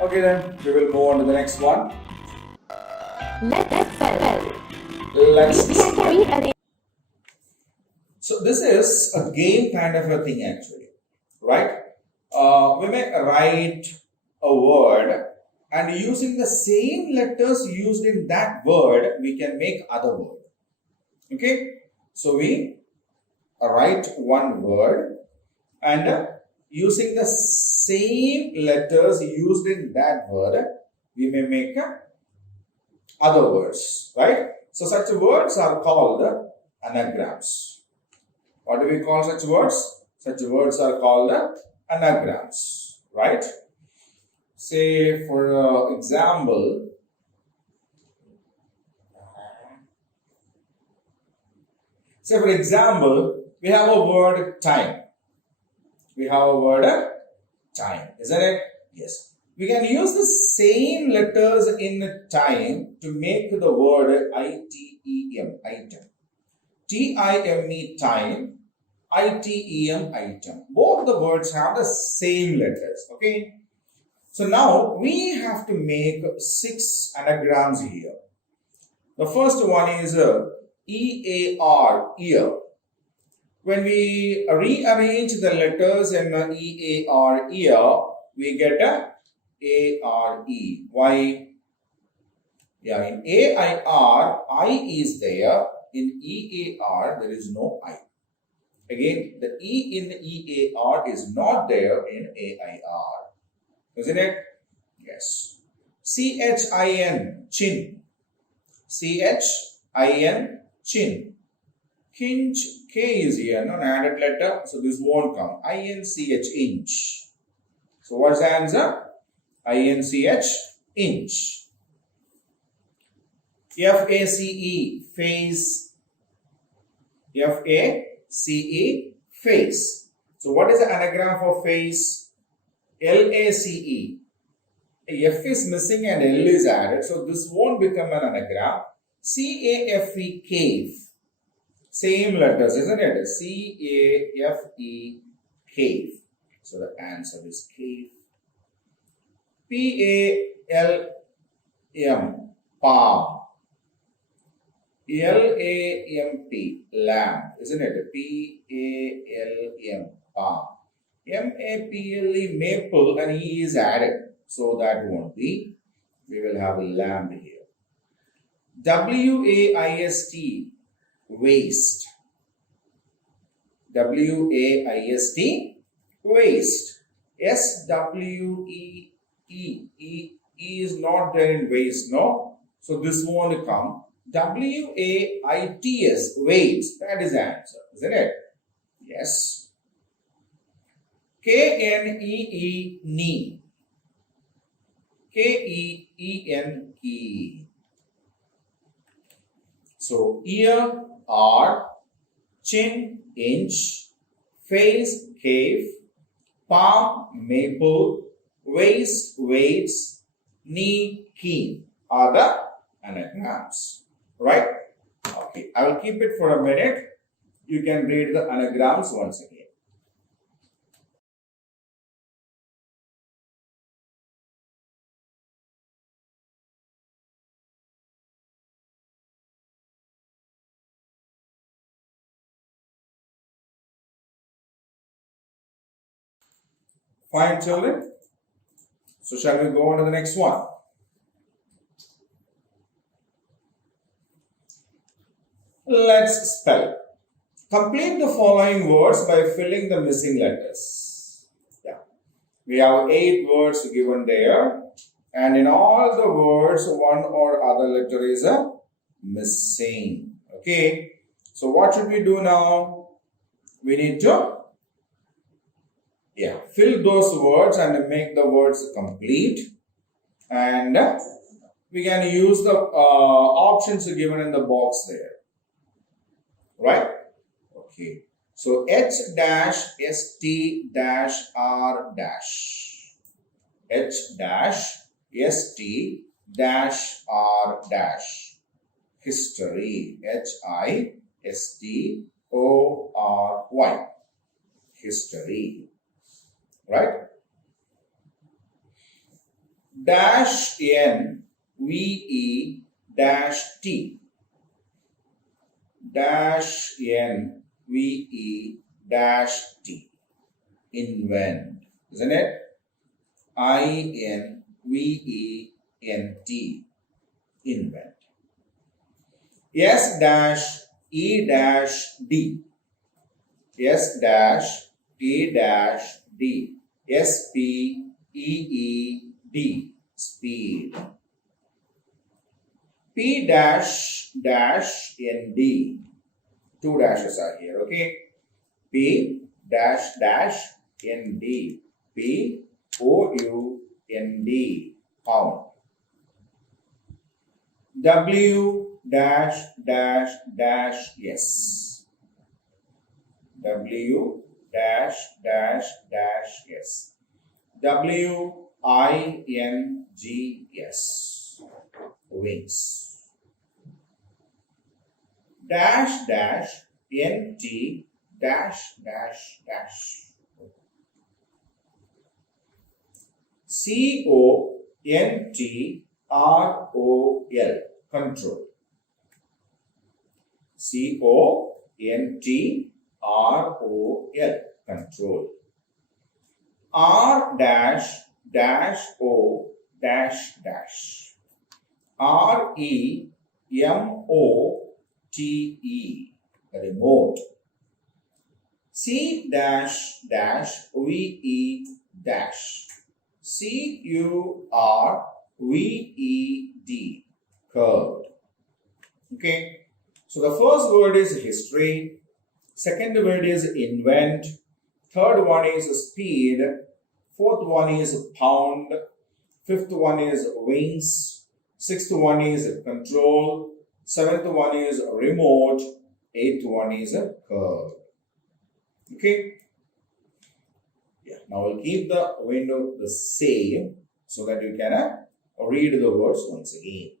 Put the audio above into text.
Okay, then we will move on to the next one. Let's spell. Let's We can read an So this is a game kind of a thing actually, right? We may write a word and using the same letters used in that word, we can make other word. Okay, so we write one word and using the same letters used in that word, we may make other words, right? So such words are called anagrams. What do we call such words? Such words are called anagrams, right? Say for example, we have a word time. We have a word time, isn't it? Yes. We can use the same letters in time to make the word item, item. T-I-M-E, time, I-T-E-M, item. Both the words have the same letters, okay? So now we have to make 6 anagrams here. The first one is E-A-R, ear. When we rearrange the letters in E-A-R, ear, we get a A-R-E. Why? Yeah, in A-I-R, I is there. In E-A-R, there is no I. Again, the E in E-A-R is not there in A-I-R. Isn't it? Yes. C-H-I-N, chin. C-H-I-N, chin. Hinch, K is here, no added letter, so this won't come. I-N-C-H, inch. So what's the answer? I-N-C-H, inch. F-A-C-E, face. F-A-C-E, face. So what is the anagram for face? L-A-C-E. F is missing and L is added, so this won't become an anagram. C-A-F-E, cave. Same letters, isn't it? C-A-F-E, cave. So the answer is cave. P-A-L-M, palm. L-A-M-P, lamp, isn't it? P-A-L-M, palm. M-A-P-L-E, maple, and E is added. So that won't be. We will have a lamp here. W-A-I-S-T, waist. W-A-I-S-T, waist. S-W-E-E. E is not there in waist, no? So this won't come. W-A-I-T-S, weights. That is the answer, isn't it? Yes. K-N-E-E, knee. K-E-E-N, key. So ear, R, chin, inch, face, cave, palm, maple, waist, weights, knee, key are the anagrams. Right? Okay, I will keep it for a minute. You can read the anagrams once again. Fine, children. So shall we go on to the next one? Let's spell. Complete the following words by filling the missing letters. Yeah. We have 8 words given there. And in all the words, one or other letter is missing. Okay. So what should we do now? We need to fill those words and make the words complete. And we can use the options given in the box there. Right? Okay. So H dash ST dash R dash. H dash ST dash R dash. History. H-I-S-T-O-R-Y. History. Right? dash NVE dash T. Dash NVE dash T. Invent. Isn't it? INVENT. Invent. S dash E dash D. S dash E dash D. SPEED. Speed. P dash dash ND. Two dashes are here, okay? P dash dash ND. POUND. Pound. W dash dash dash S. W dash dash dash S. WINGS. Wings. Dash dash NT dash dash dash. CONTROL. Control. CONTROL. Control. R dash dash O dash dash. REMOTE. Remote. C dash dash VE dash. CURVED. Curved. Okay. So the first word is history. Second word is invent. Third one is speed. Fourth one is pound. Fifth one is wings. Sixth one is control. Seventh one is remote. Eighth one is curve. Okay. Yeah. Now we'll keep the window the same so that you can read the words once again.